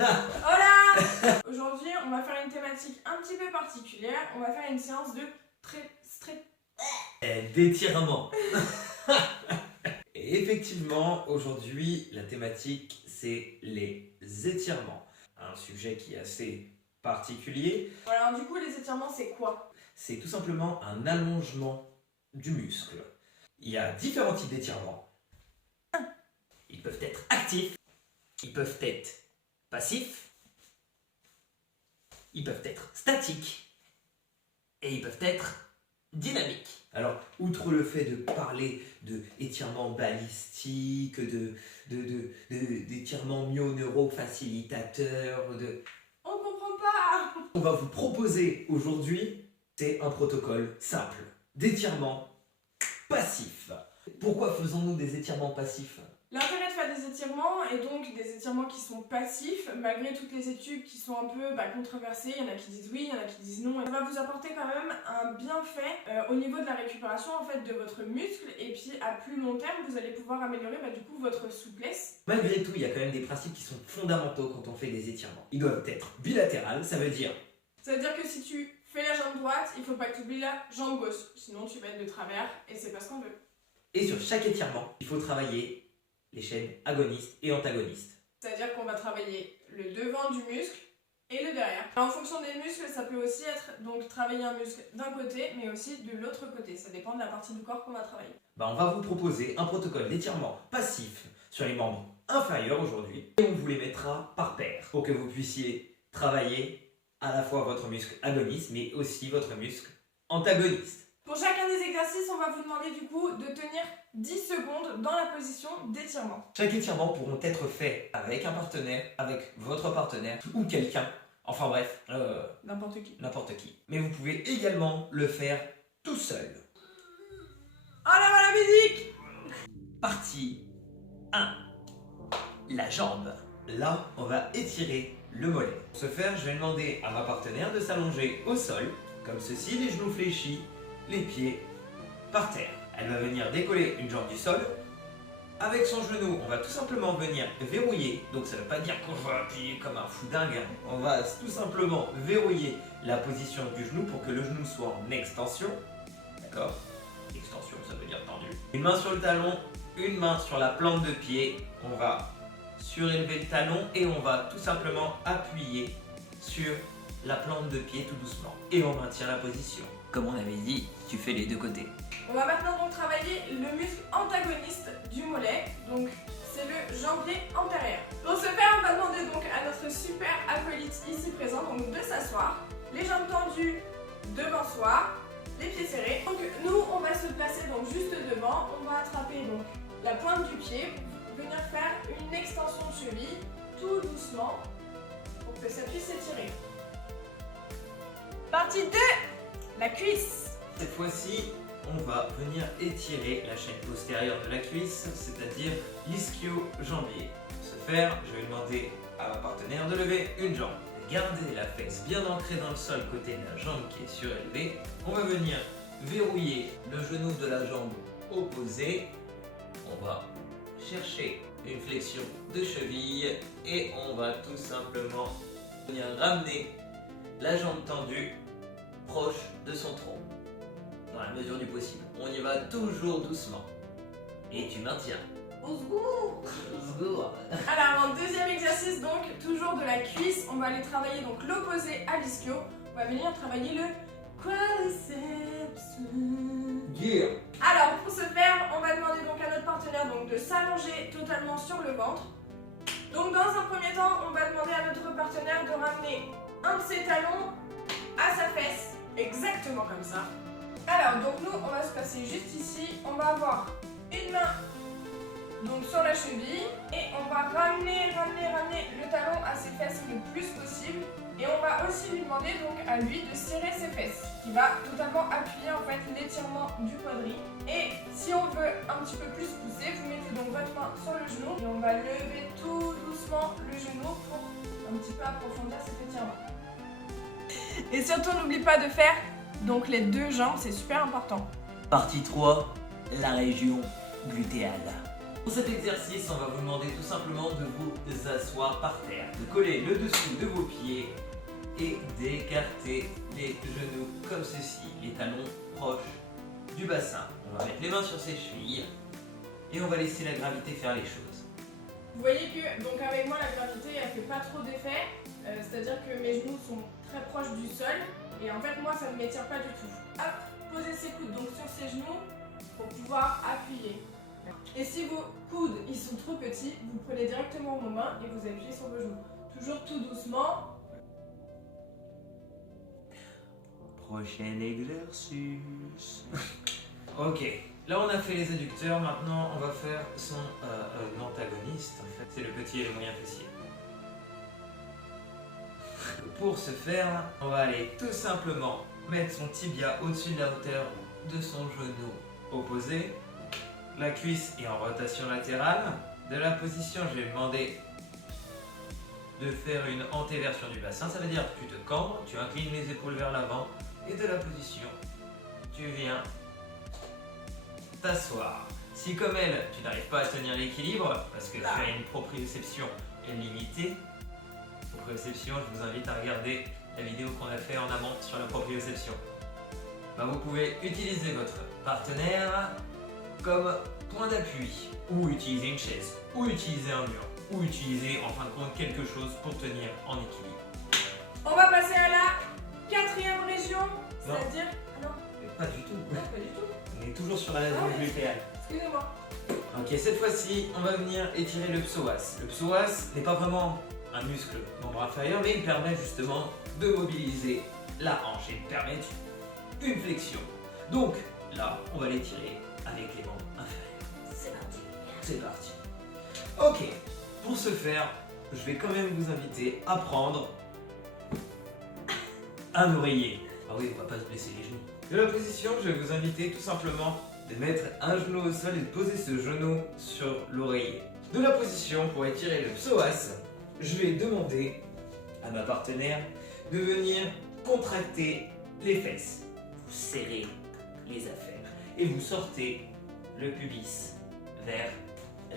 Hola. Aujourd'hui, on va faire une thématique un petit peu particulière. On va faire une séance de d'étirement. Et effectivement, aujourd'hui, la thématique, c'est les étirements. Un sujet qui est assez particulier. Voilà, alors du coup, les étirements, c'est quoi? C'est tout simplement un allongement du muscle. Il y a différents types d'étirements. Ils peuvent être actifs, ils peuvent être passifs, ils peuvent être statiques et ils peuvent être dynamiques. Alors, outre le fait de parler de étirements balistiques, d'étirements myoneurofacilitateurs, On comprend pas. on va vous proposer aujourd'hui, c'est un protocole simple d'étirement passif. Pourquoi faisons-nous des étirements passifs ? L'intérêt de faire des étirements est donc des étirements qui sont passifs, malgré toutes les études qui sont un peu controversées. Il y en a qui disent oui, il y en a qui disent non. Ça va vous apporter quand même un bienfait au niveau de la récupération en fait de votre muscle, et puis à plus long terme, vous allez pouvoir améliorer du coup votre souplesse. Malgré tout, il y a quand même des principes qui sont fondamentaux quand on fait des étirements. Ils doivent être bilatérales, ça veut dire que si tu fais la jambe droite, il faut pas que tu oublies la jambe gauche, sinon tu vas être de travers et c'est pas ce qu'on veut. et sur chaque étirement, il faut travailler les chaînes agonistes et antagonistes. C'est-à-dire qu'on va travailler le devant du muscle et le derrière. En fonction des muscles, ça peut aussi être donc travailler un muscle d'un côté, mais aussi de l'autre côté. Ça dépend de la partie du corps qu'on va travailler. On va vous proposer un protocole d'étirement passif sur les membres inférieurs aujourd'hui, et on vous les mettra par paire pour que vous puissiez travailler à la fois votre muscle agoniste, mais aussi votre muscle antagoniste. Pour chacun des exercices, on va vous demander du coup de tenir 10 secondes dans la position d'étirement. Chaque étirement pourront être faits avec un partenaire, avec votre partenaire ou quelqu'un. Enfin bref, N'importe qui. n'importe qui. Mais vous pouvez également le faire tout seul. En avant la musique! Partie 1. La jambe. Là, on va étirer le mollet. Pour ce faire, je vais demander à ma partenaire de s'allonger au sol, comme ceci, les genoux fléchis, les pieds par terre. Elle va venir décoller une jambe du sol. Avec son genou, on va tout simplement venir verrouiller. Donc ça ne veut pas dire qu'on va appuyer comme un fou dingue. On va tout simplement verrouiller la position du genou pour que le genou soit en extension. D'accord ? Extension, ça veut dire tendu. Une main sur le talon, une main sur la plante de pied. On va surélever le talon et on va tout simplement appuyer sur la plante de pied tout doucement. Et on maintient la position. Comme on avait dit, tu fais les deux côtés. On va maintenant donc travailler le muscle antagoniste du mollet, donc c'est le jambier antérieur. Pour ce faire, on va demander donc à notre super acolyte ici présent donc de s'asseoir, les jambes tendues devant soi, les pieds serrés. Donc nous, on va se placer donc juste devant, on va attraper donc la pointe du pied, venir faire une extension de cheville tout doucement pour que ça puisse s'étirer. Partie 2, la cuisse. Cette fois-ci, on va venir étirer la chaîne postérieure de la cuisse, c'est-à-dire l'ischio-jambier. Pour ce faire, je vais demander à ma partenaire de lever une jambe. Gardez la fesse bien ancrée dans le sol côté de la jambe qui est surélevée. On va venir verrouiller le genou de la jambe opposée. On va chercher une flexion de cheville et on va tout simplement venir ramener la jambe tendue proche de son tronc. Dans la mesure du possible. On y va toujours doucement. Et tu maintiens. Au secours. Au secours. Alors, en deuxième exercice, donc, toujours de la cuisse, on va aller travailler donc l'opposé à l'ischio. On va venir travailler le quadriceps. Gear. Alors, pour ce faire, on va demander donc à notre partenaire donc, de s'allonger totalement sur le ventre. Donc, dans un premier temps, on va demander à notre partenaire de ramener un de ses talons à sa fesse, exactement comme ça. Alors, donc nous, on va se placer juste ici. On va avoir une main donc sur la cheville et on va ramener le talon à ses fesses le plus possible. Et on va aussi lui demander donc à lui de serrer ses fesses, qui va totalement appuyer en fait l'étirement du quadri. Et si on veut un petit peu plus pousser, vous mettez donc votre main sur le genou et on va lever tout doucement le genou pour un petit peu approfondir cet étirement. Et surtout, n'oublie pas de faire donc les deux jambes, c'est super important. Partie 3, la région glutéale. Pour cet exercice, on va vous demander tout simplement de vous asseoir par terre, de coller le dessous de vos pieds et d'écarter les genoux comme ceci, les talons proches du bassin. On va mettre les mains sur ses chevilles et on va laisser la gravité faire les choses. Vous voyez que donc avec moi la gravité elle fait pas trop d'effet, c'est-à-dire que mes genoux sont très proches du sol et en fait moi ça ne m'étire pas du tout. Hop, posez ses coudes donc sur ses genoux pour pouvoir appuyer. Et si vos coudes ils sont trop petits, vous prenez directement vos mains et vous appuyez sur vos genoux. Toujours tout doucement. Prochain exercice. Ok, là on a fait les adducteurs, maintenant on va faire son antagoniste. En fait, c'est le petit et le moyen fessier. Pour ce faire, on va aller tout simplement mettre son tibia au-dessus de la hauteur de son genou opposé. La cuisse est en rotation latérale. De la position, je vais demander de faire une antéversion du bassin. Ça veut dire que tu te cambres, tu inclines les épaules vers l'avant et de la position, tu viens t'asseoir. Si comme elle, tu n'arrives pas à tenir l'équilibre parce que tu as une proprioception limitée, proprioception, je vous invite à regarder la vidéo qu'on a fait en amont sur la proprioception. Vous pouvez utiliser votre partenaire comme point d'appui, ou utiliser une chaise, ou utiliser un mur, ou utiliser en fin de compte quelque chose pour tenir en équilibre. On va passer à la quatrième région, c'est-à-dire... Non, pas du tout. non, pas du tout. On est toujours sur la zone glutéale. Excusez-moi. Ok, cette fois-ci, on va venir étirer le psoas. Le psoas n'est pas vraiment un muscle membre inférieur, mais il permet justement de mobiliser la hanche et de permettre une flexion. Donc là, on va l'étirer avec les membres inférieurs. C'est parti. C'est parti. Ok, pour ce faire, je vais quand même vous inviter à prendre un oreiller. Ah oui, on va pas se blesser les genoux. De la position, je vais vous inviter tout simplement de mettre un genou au sol et de poser ce genou sur l'oreiller. De la position, pour étirer le psoas, je vais demander à ma partenaire de venir contracter les fesses. Vous serrez les affaires et vous sortez le pubis vers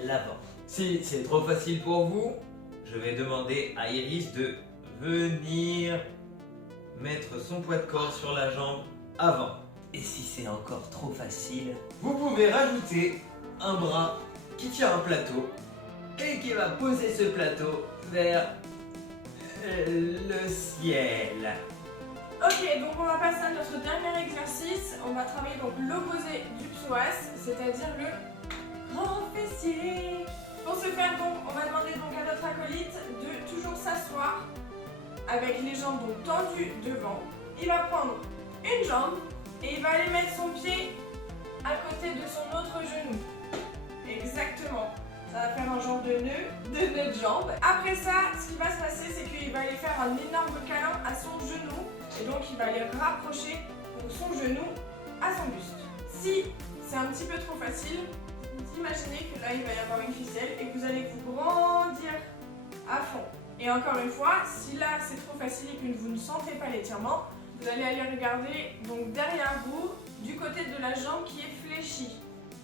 l'avant. Si c'est trop facile pour vous, je vais demander à Iris de venir mettre son poids de corps sur la jambe avant. Et si c'est encore trop facile, vous pouvez rajouter un bras qui tient un plateau et qui va poser ce plateau vers le ciel. Ok, donc on va passer à notre dernier exercice. On va travailler donc l'opposé du psoas, c'est-à-dire le grand fessier. Pour ce faire, donc, on va demander donc à notre acolyte de toujours s'asseoir avec les jambes donc tendues devant. Il va prendre une jambe et il va aller mettre son pied à côté de son autre genou. Exactement. Ça va faire un genre de nœud de notre jambe. Après ça, ce qui va se passer, c'est qu'il va aller faire un énorme câlin à son genou. Et donc, il va aller rapprocher donc, son genou à son buste. Si c'est un petit peu trop facile, vous imaginez que là, il va y avoir une ficelle et que vous allez vous grandir à fond. Et encore une fois, si là, c'est trop facile et que vous ne sentez pas l'étirement, vous allez aller regarder donc derrière vous, du côté de la jambe qui est fléchie.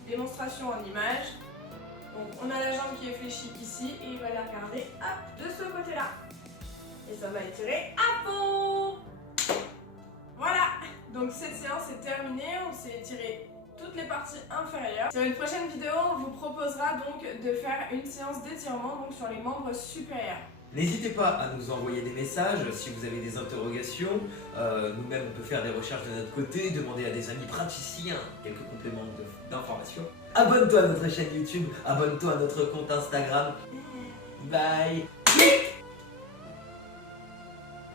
Démonstration en image. Donc on a la jambe qui est fléchie ici et il va la regarder hop, de ce côté-là. Et ça va étirer à fond. Voilà. Donc cette séance est terminée. On s'est étiré toutes les parties inférieures. Sur une prochaine vidéo, on vous proposera donc de faire une séance d'étirement donc sur les membres supérieurs. N'hésitez pas à nous envoyer des messages si vous avez des interrogations. Nous-mêmes, on peut faire des recherches de notre côté, demander à des amis praticiens quelques compléments d'informations. Abonne-toi à notre chaîne YouTube, abonne-toi à notre compte Instagram. Bye.